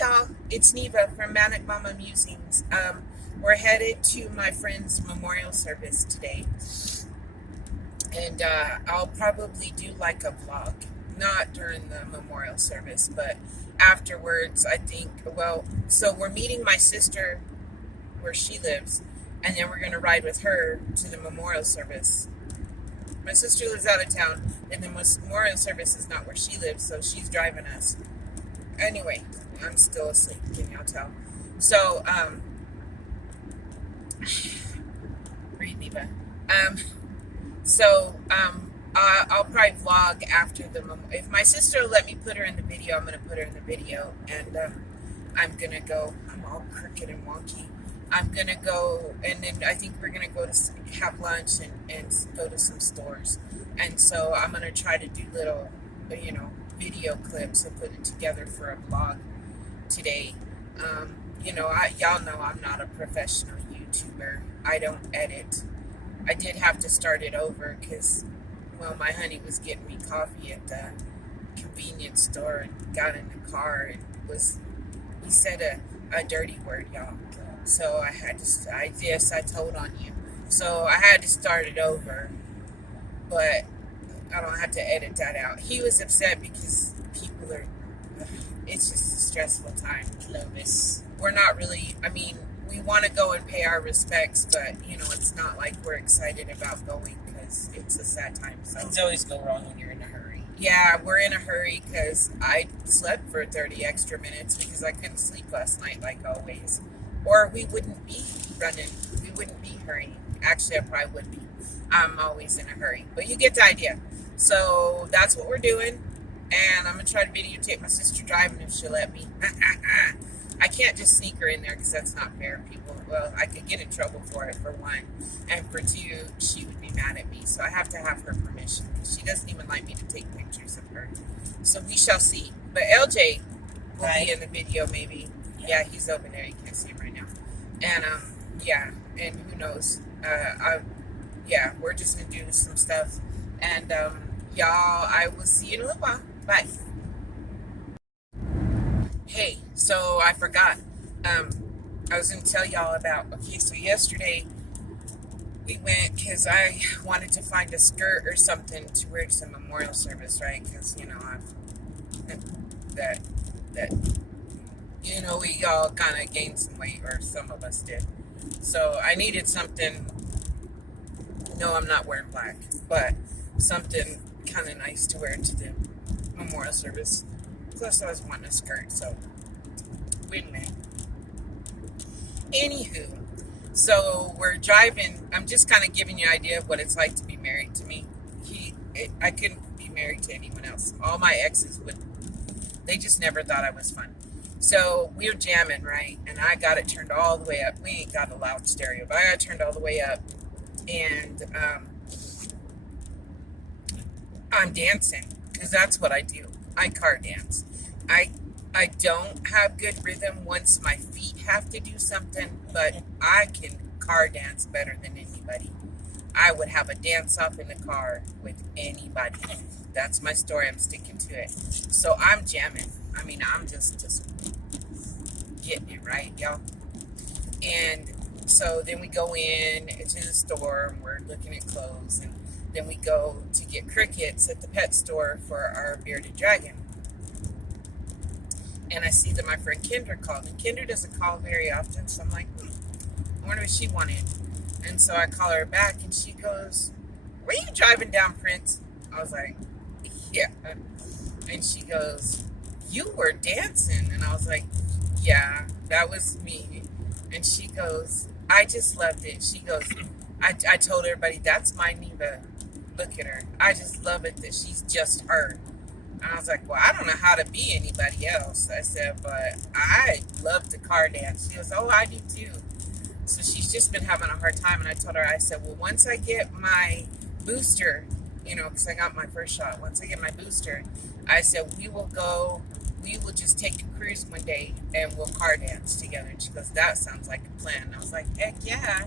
y'all, it's Neva from Manic Mama Musings. We're headed to my friend's memorial service today, and I'll probably do like a vlog, not during the memorial service, but afterwards. I think. Well, so we're meeting my sister where she lives, and then we're gonna ride with her to the memorial service. My sister lives out of town, and the memorial service is not where she lives, so she's driving us. Anyway, I'm still asleep, can y'all tell? So, read me back. I'll probably vlog after if my sister will let me put her in the video, I'm going to put her in the video, and I'm going to go, I'm all crooked and wonky. I'm going to go, and then I think we're going to go to have lunch and go to some stores. And so I'm going to try to do little, video clips and put it together for a vlog today. Y'all know I'm not a professional YouTuber. I don't edit. I did have to start it over because, my honey was getting me coffee at the convenience store and got in the car and he said a dirty word, y'all. So I had to, I told on you. So I had to start it over, but I don't have to edit that out. He was upset because it's just a stressful time. Clovis. We're not really, we want to go and pay our respects, but, it's not like we're excited about going because it's a sad time. So things always go wrong when you're in a hurry. Yeah, we're in a hurry because I slept for 30 extra minutes because I couldn't sleep last night like always. Or we wouldn't be running. We wouldn't be hurrying. Actually, I probably would be. I'm always in a hurry. But you get the idea. So that's what we're doing. And I'm going to try to videotape my sister driving if she'll let me. I can't just sneak her in there because that's not fair, people. Well, I could get in trouble for it, for one. And for two, she would be mad at me. So I have to have her permission. She doesn't even like me to take pictures of her. So we shall see. But LJ will be in the video maybe. Yeah, he's over there. You can't see him right now. And, and who knows. We're just going to do some stuff. And, y'all, I will see you in a little while. Bye. Hey, so I forgot. I was going to tell y'all about, so yesterday we went because I wanted to find a skirt or something to wear to the memorial service, right? Because, we all kind of gained some weight, or some of us did. So I needed something. No, I'm not wearing black, but something kind of nice to wear to the memorial service. Plus, I was wanting a skirt, so win-win. Anywho, so we're driving. I'm just kind of giving you an idea of what it's like to be married to me. I couldn't be married to anyone else. All my exes they just never thought I was fun. So we were jamming, right? And I got it turned all the way up. We ain't got a loud stereo, but I got it turned all the way up. And I'm dancing because that's what I do. I car dance. I don't have good rhythm once my feet have to do something, but I can car dance better than anybody. I would have a dance off in the car with anybody. That's my story. I'm sticking to it. So I'm jamming. I'm just getting it right, y'all. And so then we go in to the store and we're looking at clothes, and then we go to get crickets at the pet store for our bearded dragon. And I see that my friend Kendra called, and Kendra doesn't call very often, so I'm like, I wonder what she wanted. And so I call her back, and she goes, "Were you driving down Prince?" I was like, "Yeah." And she goes, "You were dancing." And I was like, "Yeah, that was me." And she goes, "I just loved it." She goes, I told everybody, "That's my Neva. Look at her. I just love it that she's just her." And I was like, "Well, I don't know how to be anybody else." I said, "But I love to car dance." She goes, "Oh, I do too." So she's just been having a hard time. And I told her, I said, "Well, once I get my booster, because I got my first shot. Once I get my booster," I said, we will just take a cruise one day and we'll car dance together." And she goes, "That sounds like a plan." And I was like, "Heck yeah."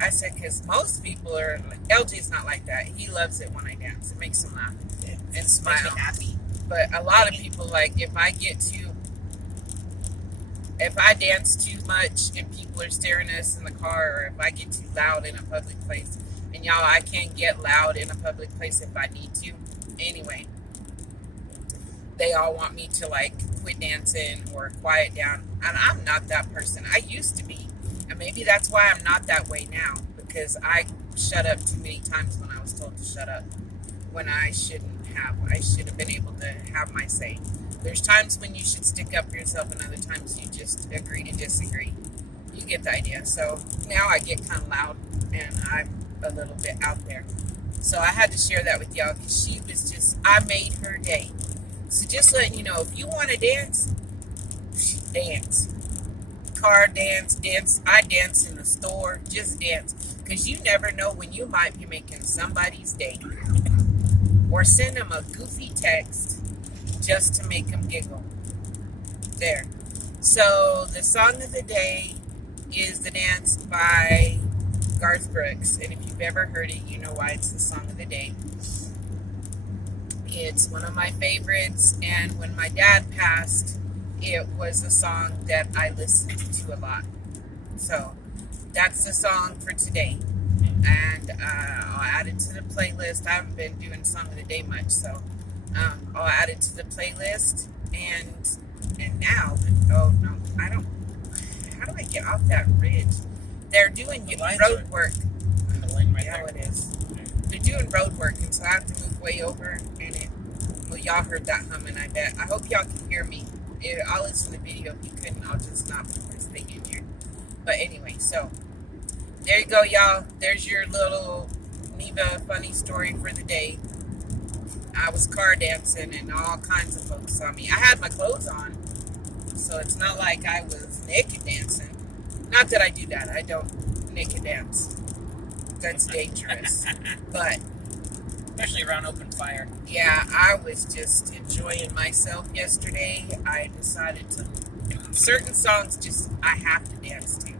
I said, because most people are, LJ's not like that. He loves it when I dance. It makes him laugh and smile. Makes me happy. But a lot of people, like, if I get to If I dance too much and people are staring at us in the car, or if I get too loud in a public place, and y'all, I can't get loud in a public place if I need to. Anyway, they all want me to like quit dancing or quiet down, and I'm not that person. I used to be, and maybe that's why I'm not that way now, because I shut up too many times when I was told to shut up, when I shouldn't have. I should have been able to have my say. There's times when you should stick up for yourself, and other times you just agree to disagree. You get the idea. So now I get kind of loud, and I'm a little bit out there. So I had to share that with y'all, because she was just, I made her day. So just letting you know, if you want to dance, dance. Car dance, dance. I dance in the store, just dance. Because you never know when you might be making somebody's day. Or send them a goofy text just to make them giggle. There. So the song of the day is The Dance by Garth Brooks. And if you've ever heard it, you know why it's the song of the day. It's one of my favorites, and when my dad passed, it was a song that I listened to a lot. So that's the song for today, and I'll add it to the playlist. I haven't been doing song of the day much, so I'll add it to the playlist. And now, oh no, I don't. How do I get off that ridge? They're doing road work. The line right Yeah, there. it is. They're doing road work, and so I have to move way over. And well, y'all heard that humming, I bet. I hope y'all can hear me. I'll listen to the video. If you couldn't, I'll just not put this thing in here. But anyway, so there you go, y'all. There's your little Neva funny story for the day. I was car dancing, and all kinds of folks saw me. I had my clothes on, so it's not like I was naked dancing. Not that I do that. I don't naked dance. That's dangerous. But Especially around open fire. yeah, I was just enjoying myself yesterday. I decided to, certain songs just, I have to dance to.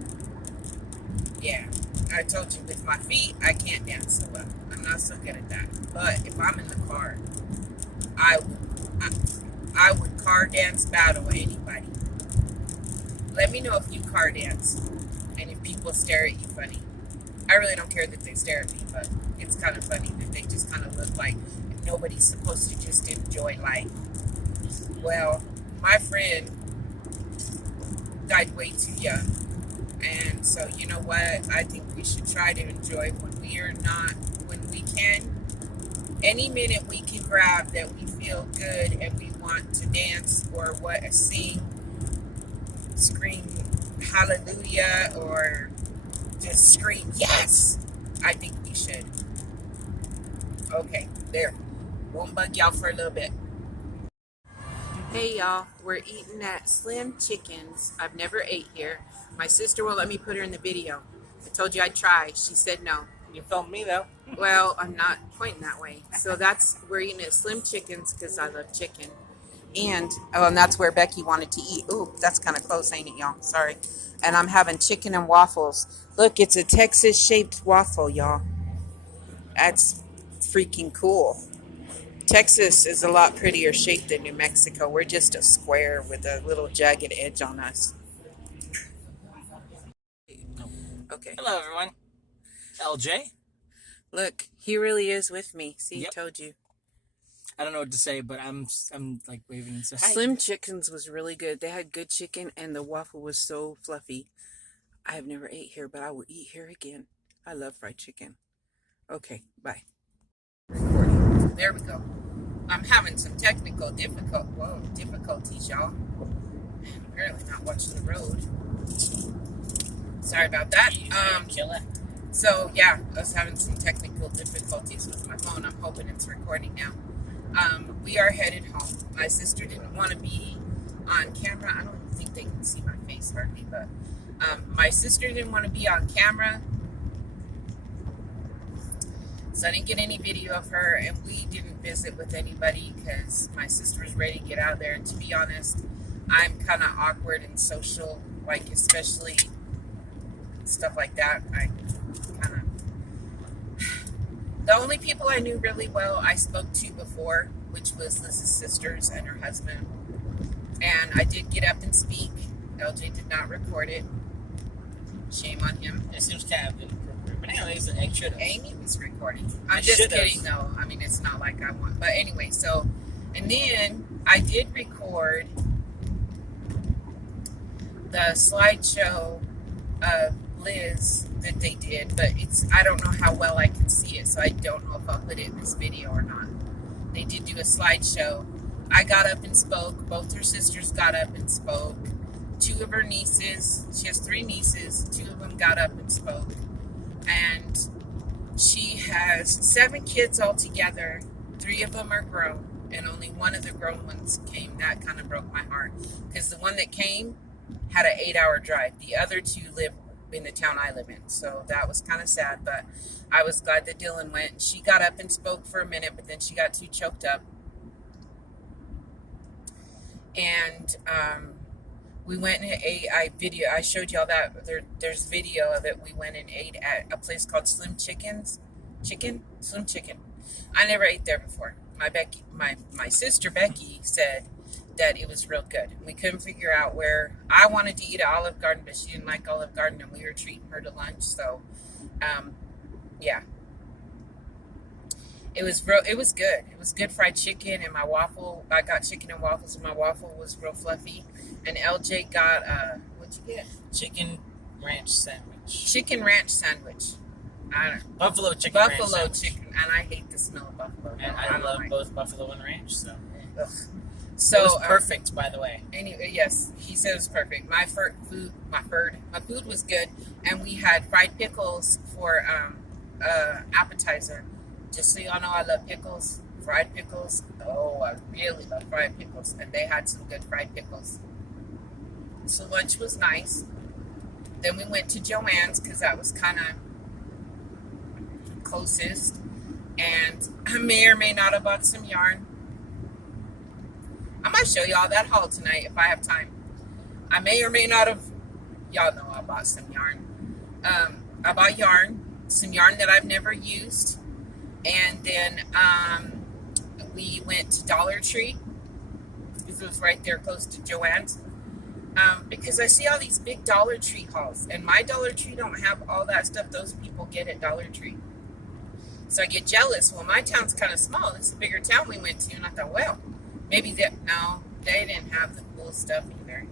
Yeah, I told you with my feet, I can't dance so well. I'm not so good at that. But if I'm in the car, I would car dance battle anybody. Let me know if you car dance and if people stare at you funny. I really don't care that they stare at me, but it's kind of funny that they just kind of look like nobody's supposed to just enjoy life. Well, my friend died way too young. And so, you know what? I think we should try to enjoy when we can. Any minute we can grab that we feel good and we want to dance or sing, scream hallelujah, or just scream yes. I think we should. Okay, there. Won't bug y'all for a little bit. Hey y'all, we're eating at Slim Chickens. I've never ate here. My sister won't let me put her in the video. I told you I'd try. She said no. You filmed me though. Well, I'm not pointing that way. So we're eating at Slim Chickens because I love chicken. And that's where Becky wanted to eat. Ooh, that's kind of close, ain't it, y'all? Sorry. And I'm having chicken and waffles. Look, it's a Texas-shaped waffle, y'all. That's freaking cool. Texas is a lot prettier shaped than New Mexico. We're just a square with a little jagged edge on us. Okay. Hello, everyone. LJ. Look, he really is with me. See, Yep. told you. I don't know what to say, but I'm like waving. So hi. Slim Chickens was really good. They had good chicken, and the waffle was so fluffy. I have never ate here, but I will eat here again. I love fried chicken. Okay, bye. Recording. There we go. I'm having some technical difficulties, y'all. And apparently not watching the road. Sorry about that. Kill it. So yeah, I was having some technical difficulties with my phone. I'm hoping it's recording now. We are headed home. My sister didn't want to be on camera. I don't even think they can see my face hardly, but my sister didn't want to be on camera. So I didn't get any video of her, and we didn't visit with anybody because my sister was ready to get out of there. And to be honest, I'm kind of awkward and social, like especially stuff like that. The only people I knew really well I spoke to before, which was Liz's sisters and her husband. And I did get up and speak LJ did not record it. Shame on him. It seems kind of inappropriate. But anyways, I should have. Amy was recording. I'm just kidding, though. I mean, it's not like I want. But anyway, so, and then I did record the slideshow of Liz that they did, but I don't know how well I can see it, so I don't know if I'll put it in this video or not. They did do a slideshow. I got up and spoke. Both her sisters got up and spoke. Two of her nieces, she has 3 nieces, 2 of them got up and spoke. And she has 7 kids altogether. 3 of them are grown, and only one of the grown ones came. That kind of broke my heart, because the one that came had an 8-hour drive. The other 2 live in the town I live in, so that was kind of sad, but I was glad that Dylan went. She got up and spoke for a minute, but then she got too choked up. And we went and ate. I showed y'all that there's video of it. We went and ate at a place called Slim Chicken. I never ate there before. My sister Becky said that it was real good. We couldn't figure out where. I wanted to eat at Olive Garden, but she didn't like Olive Garden, and we were treating her to lunch. So, yeah. It was good. It was good fried chicken, and my waffle. I got chicken and waffles, and my waffle was real fluffy. And LJ got what'd you get? Chicken ranch sandwich. Chicken ranch sandwich. I don't know. Buffalo chicken. Buffalo chicken, and I hate the smell of buffalo. And I love both buffalo and ranch. So. Ugh. So it was perfect, by the way. Anyway, yes, he said it was perfect. My food was good, and we had fried pickles for appetizer. Just so y'all know, I love pickles, fried pickles. Oh, I really love fried pickles, and they had some good fried pickles. So lunch was nice. Then we went to Joann's because that was kind of closest, and I may or may not have bought some yarn. I might show y'all that haul tonight if I have time. I may or may not have. Y'all know I bought some yarn. I bought yarn, some yarn that I've never used. And then we went to Dollar Tree. This was right there close to Joann's. Because I see all these big Dollar Tree hauls. And my Dollar Tree don't have all that stuff those people get at Dollar Tree. So I get jealous. Well, my town's kind of small. It's a bigger town we went to. And I thought, well, maybe no, they didn't have the cool stuff either.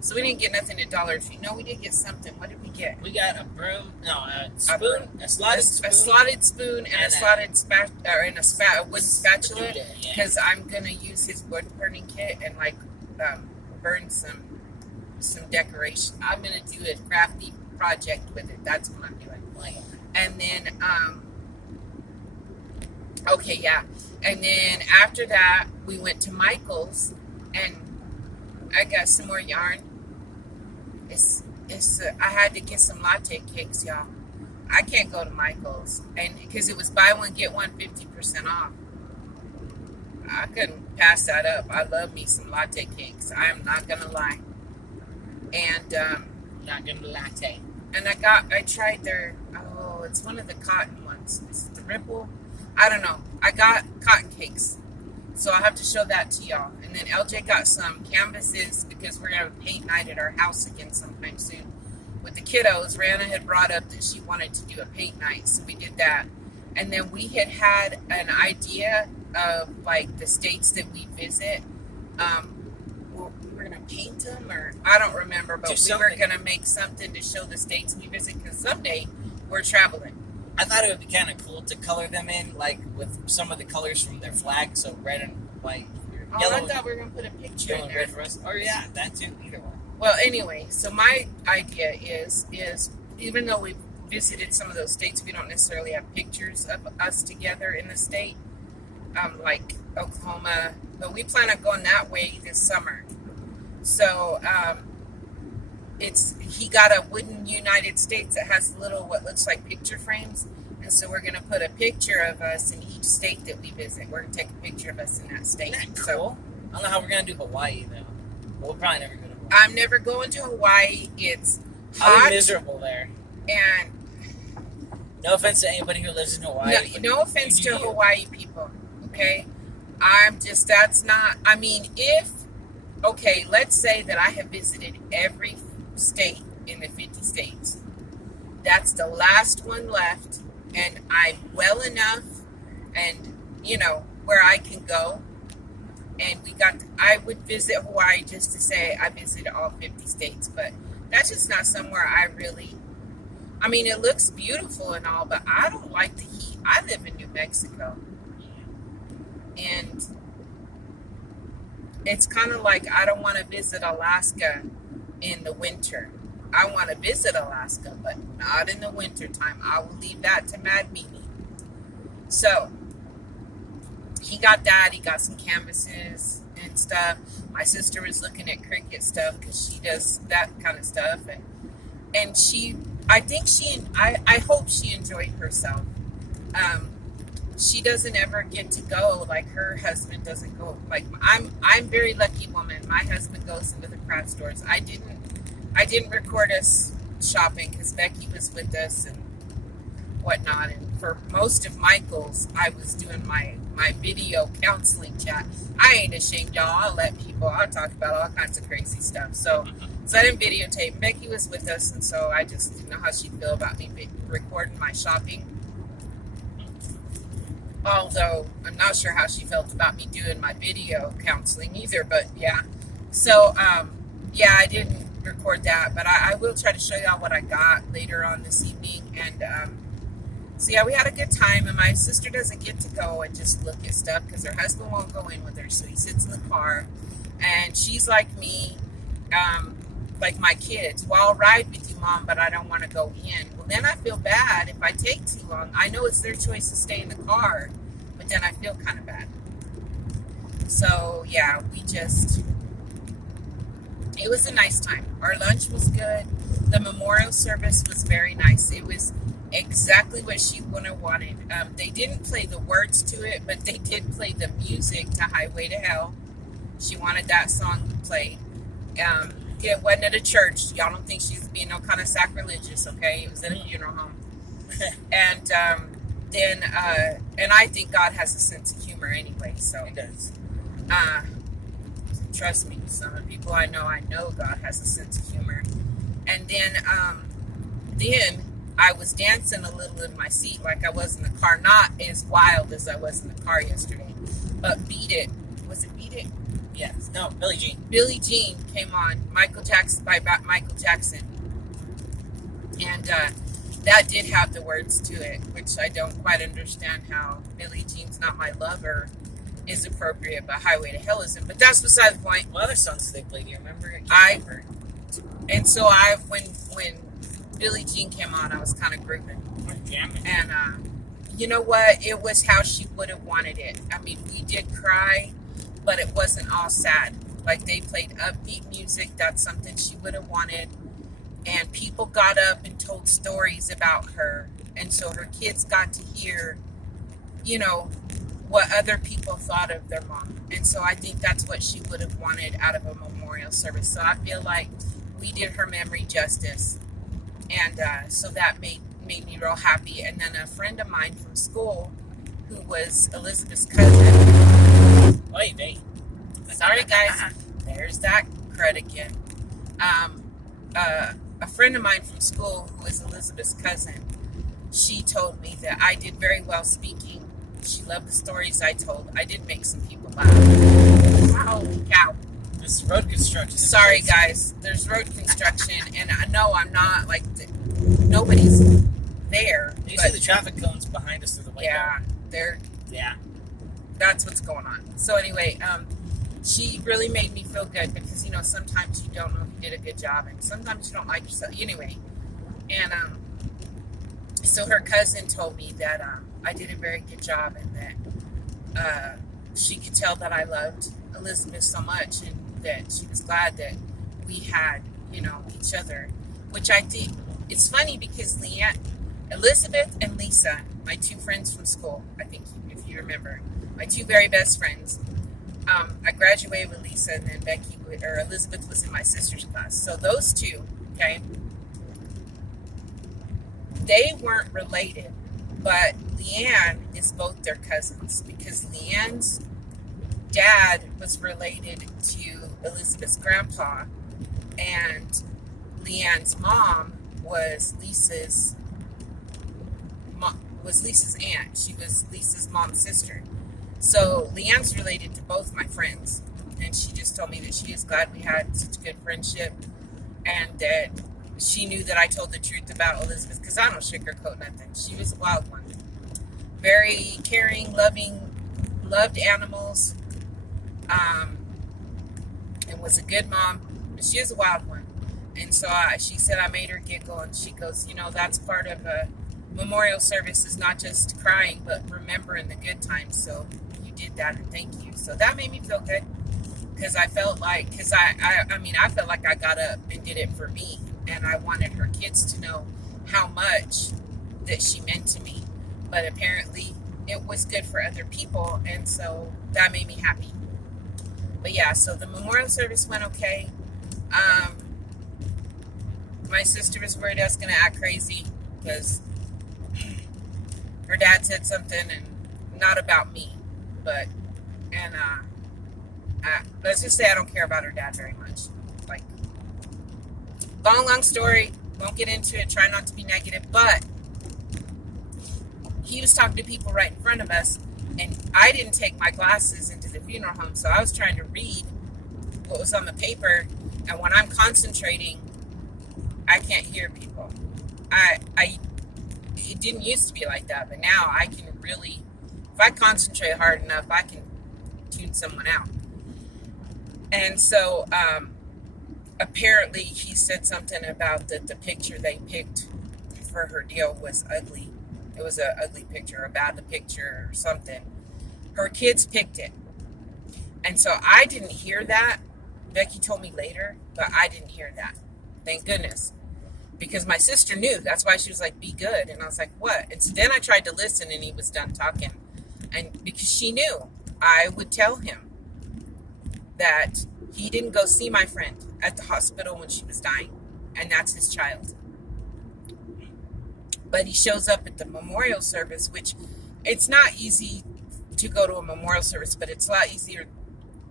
So we didn't get nothing at Dollar Tree. No, we did get something. What did we get? We got a broom, a spoon, a slotted spoon, and a slotted a wooden spatula. Because I'm gonna use his wood burning kit and burn some decoration. I'm gonna do a crafty project with it. That's what I'm doing. And then okay, yeah. And then after that, we went to Michael's, and I got some more yarn. I had to get some latte cakes, y'all. I can't go to Michael's, and because it was buy one get one 50% off. I couldn't pass that up. I love me some latte cakes. I am not gonna lie. And not gonna latte. And I tried their it's one of the cotton ones. Is it the Ripple? I don't know. I got cotton cakes. So I'll have to show that to y'all. And then LJ got some canvases because we're going to have a paint night at our house again sometime soon. With the kiddos, Rana had brought up that she wanted to do a paint night, so we did that. And then we had an idea of the states that we visit. We were going to paint them, or I don't remember, but we were going to make something to show the states we visit because someday we're traveling. I thought it would be kind of cool to color them in, with some of the colors from their flag, so red and white. Yellow. I thought we were going to put a picture in there. Red for us. Or yeah, that too, either one. Well, anyway, so my idea is even though we've visited some of those states, we don't necessarily have pictures of us together in the state, like Oklahoma, but we plan on going that way this summer. So, he got a wooden United States that has little what looks like picture frames, and so we're going to put a picture of us in each state that we visit. We're going to take a picture of us in that state. Isn't that cool? I don't know how we're going to do Hawaii though. We'll probably never go to Hawaii. I'm never going to Hawaii. It's hot. I'll be miserable there. And no offense to anybody who lives in Hawaii. No offense to Hawaii people. Okay, that's not. I mean, if okay, let's say that I have visited every state in the 50 states. That's the last one left, and I'm well enough, and where I can go. And I would visit Hawaii just to say I visited all 50 states, but that's just not somewhere I really. I mean, it looks beautiful and all, but I don't like the heat. I live in New Mexico, and it's kind of like I don't want to visit Alaska in the winter. I want to visit Alaska, but not in the winter time. I will leave that to Mad Mimi. So he got that. He got some canvases and stuff. My sister was looking at cricket stuff because she does that kind of stuff, and I hope she enjoyed herself. She doesn't ever get to go, like her husband doesn't go. Like I'm very lucky woman. My husband goes into the craft stores. I didn't record us shopping because Becky was with us and whatnot. And for most of Michael's, I was doing my video counseling chat. I ain't ashamed, y'all. I'll talk about all kinds of crazy stuff. So I didn't videotape. Becky was with us, and so I just didn't know how she'd feel about me recording my shopping. Although I'm not sure how she felt about me doing my video counseling either, but yeah. So, I didn't record that, but I will try to show y'all what I got later on this evening. And so yeah, we had a good time, and my sister doesn't get to go and just look at stuff because her husband won't go in with her, so he sits in the car. And she's like me, like my kids. Well, I'll ride with you, Mom, but I don't want to go in. Well, then I feel bad if I take too long. I know it's their choice to stay in the car, but then I feel kind of bad. So yeah, it was a nice time. Our lunch was good. The memorial service was very nice. It was exactly what she would have wanted. They didn't play the words to it, but they did play the music to Highway to Hell. She wanted that song played. It wasn't at a church. Y'all don't think she's being no kind of sacrilegious, okay? It was at a funeral home. And and I think God has a sense of humor anyway, so. He does. Trust me, some of the people I know God has a sense of humor. And then I was dancing a little in my seat like I was in the car. Not as wild as I was in the car yesterday, but Beat It. Was it Beat It? Yes. No, Billie Jean. Billie Jean came on. Michael Jackson by Michael Jackson. And that did have the words to it, which I don't quite understand how Billie Jean's Not My Lover is appropriate, but Highway to Hell isn't. But that's beside the point. What other songs did they play? Do you remember? And so when Billie Jean came on, I was kind of grooving. Jamming. And you know what? It was how she would have wanted it. I mean, we did cry, but it wasn't all sad. Like, they played upbeat music. That's something she would have wanted. And people got up and told stories about her. And so her kids got to hear, what other people thought of their mom. And so I think that's what she would have wanted out of a memorial service. So I feel like we did her memory justice. And so that made me real happy. And then a friend of mine from school, who was Elizabeth's cousin. Wait. Sorry, guys. There's that crud again. A friend of mine from school, who was Elizabeth's cousin, she told me that I did very well speaking. She loved the stories I told. I did make some people laugh. Holy cow. This road construction. Sorry, guys. There's road construction, and I know I'm not, nobody's there. You see the traffic cones behind us through the window. Yeah, that's what's going on. So anyway, she really made me feel good because, sometimes you don't know if you did a good job, and sometimes you don't like yourself. Anyway, and so her cousin told me that I did a very good job, and that she could tell that I loved Elizabeth so much, and that she was glad that we had, each other. Which I think, it's funny because Elizabeth and Lisa, my two friends from school, I think, if you remember, my two very best friends, I graduated with Lisa, and then Elizabeth was in my sister's class. So those two, okay, they weren't related, but Leanne is both their cousins, because Leanne's dad was related to Elizabeth's grandpa, and Leanne's mom was Lisa's aunt. She was Lisa's mom's sister. So Leanne's related to both my friends, and she just told me that she was glad we had such good friendship, and that she knew that I told the truth about Elizabeth, because I don't sugarcoat nothing. She was a wild one. Very caring, loving, loved animals, and was a good mom. But she was a wild one. And so she said I made her giggle, and she goes, that's part of a memorial service, is not just crying, but remembering the good times. So you did that, and thank you. So that made me feel good, because I felt like, I felt like I got up and did it for me, and I wanted her kids to know how much that she meant to me. But apparently it was good for other people, and so that made me happy. But yeah, so the memorial service went okay. My sister was worried I was going to act crazy, because her dad said something, and not about me, but, and let's just say I don't care about her dad very much. Like, long story, won't get into it, try not to be negative, but he was talking to people right in front of us, and I didn't take my glasses into the funeral home, so I was trying to read what was on the paper, and when I'm concentrating, I can't hear people. It didn't used to be like that, but now I can really, if I concentrate hard enough, I can tune someone out. And so, apparently he said something about that the picture they picked for her deal was ugly. It was an ugly picture, a bad picture or something. Her kids picked it. And so I didn't hear that. Becky told me later, but I didn't hear that. Thank goodness. Because my sister knew. That's why she was like, be good. And I was like, what? And so then I tried to listen, and he was done talking. And because she knew, I would tell him that he didn't go see my friend at the hospital when she was dying. And that's his child. But he shows up at the memorial service, which it's not easy to go to a memorial service, but it's a lot easier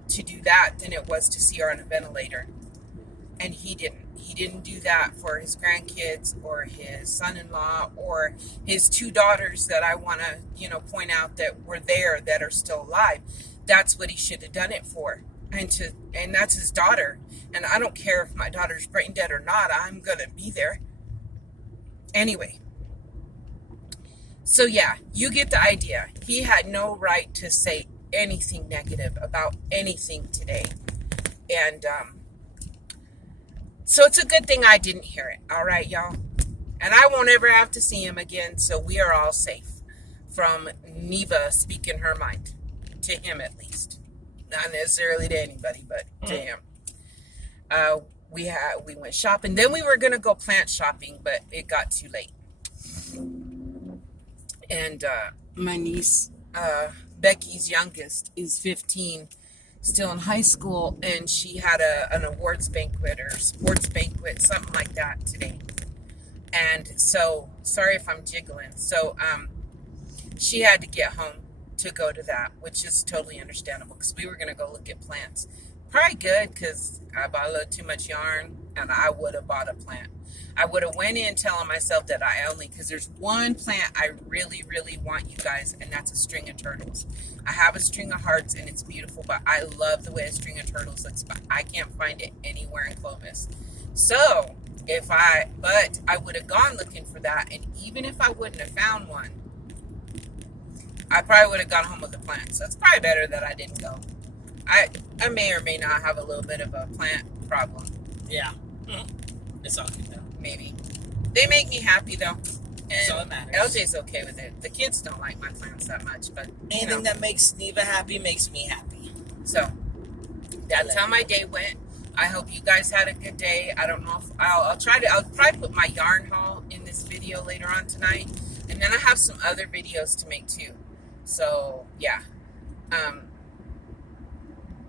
to do that than it was to see her on a ventilator. And he didn't. He didn't do that for his grandkids or his son-in-law or his two daughters that I want to, point out that were there that are still alive. That's what he should have done it for. And that's his daughter. And I don't care if my daughter's brain dead or not. I'm going to be there. Anyway. So yeah, you get the idea. He had no right to say anything negative about anything today. And, so it's a good thing I didn't hear it. All right, y'all. And I won't ever have to see him again, so we are all safe from Neva speaking her mind. To him, at least. Not necessarily to anybody, but to him. We went shopping. Then we were going to go plant shopping, but it got too late. And my niece, Becky's youngest, is 15, still in high school, and she had an awards banquet or sports banquet, something like that today. And so, sorry if I'm jiggling. So, she had to get home to go to that, which is totally understandable, because we were going to go look at plants. Probably good, because I bought a little too much yarn, and I would have bought a plant. I would have went in telling myself that because there's one plant I really, really want, you guys, and that's a string of turtles. I have a string of hearts, and it's beautiful, but I love the way a string of turtles looks, but I can't find it anywhere in Clovis. So, but I would have gone looking for that, and even if I wouldn't have found one, I probably would have gone home with a plant. So it's probably better that I didn't go. I may or may not have a little bit of a plant problem. Yeah. It's all good though. Maybe. They make me happy though. And so it matters. LJ's okay with it. The kids don't like my plants that much, but anything that makes Neva happy makes me happy. So that's how my day went. I hope you guys had a good day. I don't know if I'll probably put my yarn haul in this video later on tonight. And then I have some other videos to make too. So yeah.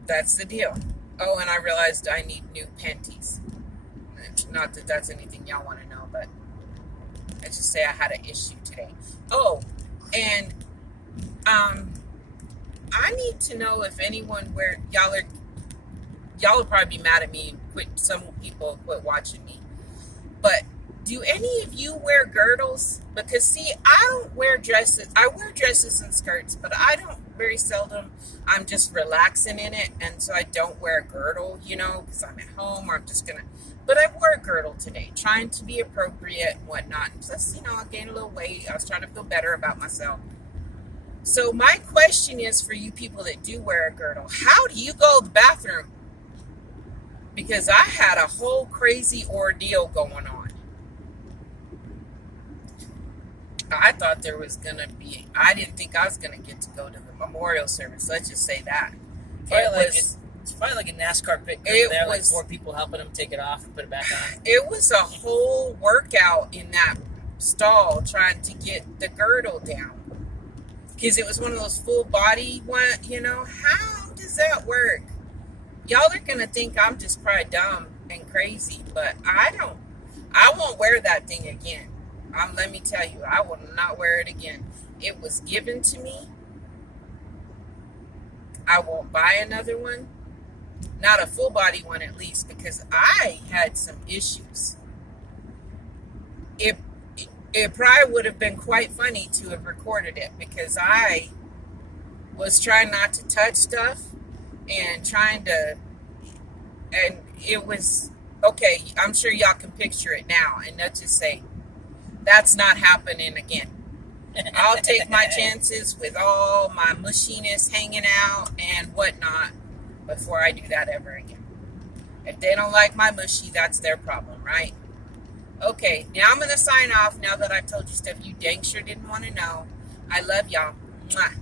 That's the deal. Oh, and I realized I need new panties. Not that that's anything y'all want to know, but let's just say I had an issue today. Oh, and I need to know if anyone where y'all will probably be mad at me and quit. Some people quit watching me. But do any of you wear girdles? Because see, I don't wear dresses. I wear dresses and skirts, but I don't very seldom. I'm just relaxing in it, and so I don't wear a girdle, because I'm at home or I'm just gonna. But I wore a girdle today, trying to be appropriate and whatnot. Plus, I gained a little weight. I was trying to feel better about myself. So my question is for you people that do wear a girdle: how do you go to the bathroom? Because I had a whole crazy ordeal going on. I thought there was going to be, I didn't think I was going to get to go to the memorial service. Let's just say that. It's probably like a NASCAR pit. There were like 4 people helping him take it off and put it back on. It was a whole workout in that stall trying to get the girdle down. Because it was one of those full body ones, How does that work? Y'all are going to think I'm just probably dumb and crazy, but I won't wear that thing again. Let me tell you, I will not wear it again. It was given to me. I won't buy another one. Not a full body one at least, because I had some issues. It probably would have been quite funny to have recorded it, because I was trying not to touch stuff and it was, okay, I'm sure y'all can picture it now, and let's just say, that's not happening again. I'll take my chances with all my mushiness hanging out and whatnot before I do that ever again. If they don't like my mushy, that's their problem, right? Okay, now I'm going to sign off now that I've told you stuff you dang sure didn't want to know. I love y'all. Mwah.